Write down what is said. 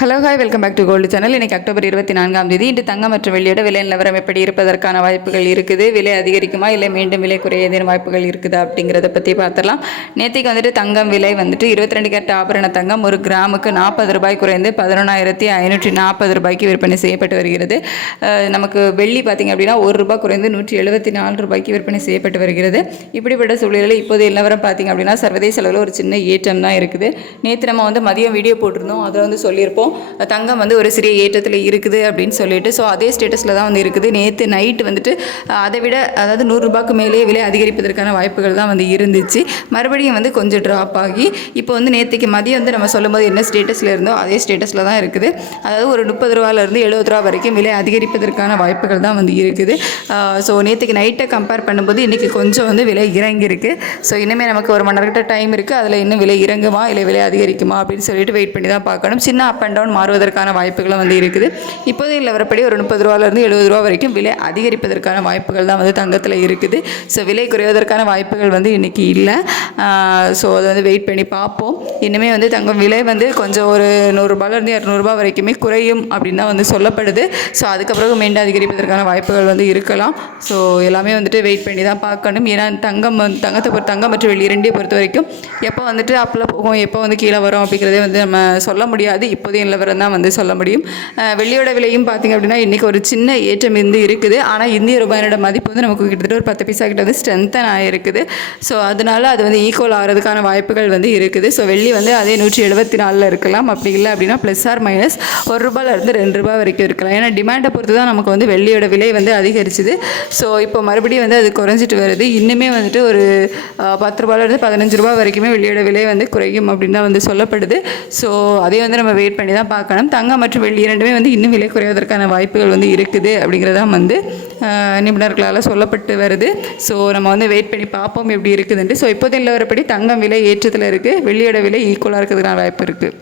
Hello hi welcome back to gold channel. இன்றைக்கி October 24ஆம் தேதி. இன்று தங்கம் மற்றும் வெள்ளியோட விலை நிலவரம் எப்படி இருப்பதற்கான வாய்ப்புகள் இருக்குது, விலை அதிகரிக்குமா இல்லை மீண்டும் விலை குறைய ஏதேனும் வாய்ப்புகள் இருக்குதா அப்படிங்கிறத பற்றி பார்த்துடலாம். நேற்றுக்கு வந்துட்டு தங்கம் விலை வந்துட்டு 22 கேரட் ஆபரண தங்கம் ஒரு கிராமுக்கு 40 ரூபாய் குறைந்து 11,540 ரூபாய்க்கு விற்பனை செய்யப்பட்டு வருகிறது. நமக்கு வெள்ளி பார்த்திங்க அப்படின்னா ₹1 குறைந்து 174 ரூபாய்க்கு விற்பனை செய்யப்பட்டு வருகிறது. இப்படிப்பட்ட சூழலில் இப்போது நிலவரம் பார்த்திங்க அப்படின்னா சர்வதேச அளவில் ஒரு சின்ன ஏற்றம் தான் இருக்குது. நேற்று நம்ம மதியம் வீடியோ போட்டிருந்தோம், அதில் சொல்லியிருப்போம் தங்கம் ஒரு சிறிய ஏற்றத்தில் இருக்குது அப்படின்னு சொல்லிட்டு. ஸோ அதே ஸ்டேட்டஸில் தான் இருக்குது. நேற்று நைட்டு வந்துட்டு அதை விட அதாவது ₹100 மேலே விலை அதிகரிப்பதற்கான வாய்ப்புகள் தான் இருந்துச்சு. மறுபடியும் கொஞ்சம் ட்ராப் ஆகி இப்போ நேற்றுக்கு மதியம் நம்ம சொல்லும்போது என்ன ஸ்டேட்டஸில் இருந்தோ அதே ஸ்டேட்டஸில் தான் இருக்குது. அதாவது ஒரு ₹30 ₹70 வரைக்கும் விலை அதிகரிப்பதற்கான வாய்ப்புகள் தான் இருக்குது. ஸோ நேற்றுக்கு நைட்டை கம்பேர் பண்ணும்போது இன்றைக்கி கொஞ்சம் விலை இறங்கியிருக்கு. ஸோ இன்னுமே நமக்கு ஒரு மணி நேரக்கிட்ட டைம் இருக்குது. அதில் இன்னும் விலை இறங்குமா இல்லை விலை அதிகரிக்குமா அப்படின்னு சொல்லிட்டு வெயிட் பண்ணி தான் பார்க்கணும். சின்ன அப் அண்ட் டவுன் மாறுவதற்கான வாய்ப்புகளும் இருக்குது. இப்போது நிலவரப்படி ஒரு ₹30 ₹70 வரைக்கும் விலை அதிகரிப்பதற்கான வாய்ப்புகள் தான் தங்கத்தில் இருக்குது. ஸோ விலை குறைவதற்கான வாய்ப்புகள் இன்றைக்கி இல்லை. ஸோ அதை வெயிட் பண்ணி பார்ப்போம். இன்னுமே தங்கம் விலை கொஞ்சம் ஒரு ₹100 ₹200 வரைக்குமே குறையும் அப்படின்னு தான் சொல்லப்படுது. ஸோ அதுக்கப்புறம் மீண்டும் அதிகரிப்பதற்கான வாய்ப்புகள் இருக்கலாம். ஸோ எல்லாமே வெயிட் பண்ணி தான் பார்க்கணும். ஏன்னா தங்கம் மற்றும் வெள்ளி இரண்டையும் பொறுத்த வரைக்கும் எப்போ அப்பில் போகும், எப்போ கீழே வரும் அப்படிங்கிறதே நம்ம சொல்ல முடியாது. இப்போதைய நிலவரம் தான் சொல்ல முடியும். வெள்ளியோட விலையும் பார்த்திங்க அப்படின்னா இன்றைக்கி ஒரு சின்ன ஏற்றம் இருக்குது. ஆனால் இந்திய ரூபாயோட மதிப்பு நமக்கு கிட்டத்தட்ட ஒரு 10 பைசா கிட்ட ஸ்ட்ரென்தன் ஆகிருக்குது. ஸோ அதனால் அது ஈக்குவல் ஆகிறதுக்கான வாய்ப்புகள் இருக்குது. ஸோ வெள்ளி அதே 174 இருக்கலாம். அப்படி இல்லை அப்படின்னா ப்ளஸ் ஆர் மைனஸ் ₹1 ₹2 வரைக்கும் இருக்கலாம். ஏன்னா டிமாண்டை பொறுத்து தான் நமக்கு வெள்ளியோட விலை அதிகரிச்சுது. ஸோ இப்போ மறுபடியும் அது குறைஞ்சிட்டு வருது. இன்னுமே ஒரு ₹10 ₹15 வரைக்குமே வெள்ளியோட விலை குறையும் அப்படின்னு தான் சொல்லப்படுது. ஸோ அதே நம்ம வெயிட் பண்ணி தான் பார்க்கணும். தங்கம் மற்றும் வெள்ளி இரண்டுமே இன்னும் விலை குறைவதற்கான வாய்ப்புகள் இருக்குது அப்படிங்கிறதான் நிபுணர்களால் சொல்லப்பட்டு வருது. ஸோ நம்ம வெயிட் பண்ணி பார்ப்போம் எப்படி இருக்குதுன்ட்டு. ஸோ இப்போதைய நிலவரப்படி தங்கம் விலை ஏற்றத்தில் இருக்குது, வெள்ளியோட விலை ஈக்குவலாக இருக்கிறதுக்கான வாய்ப்பு இருக்குது.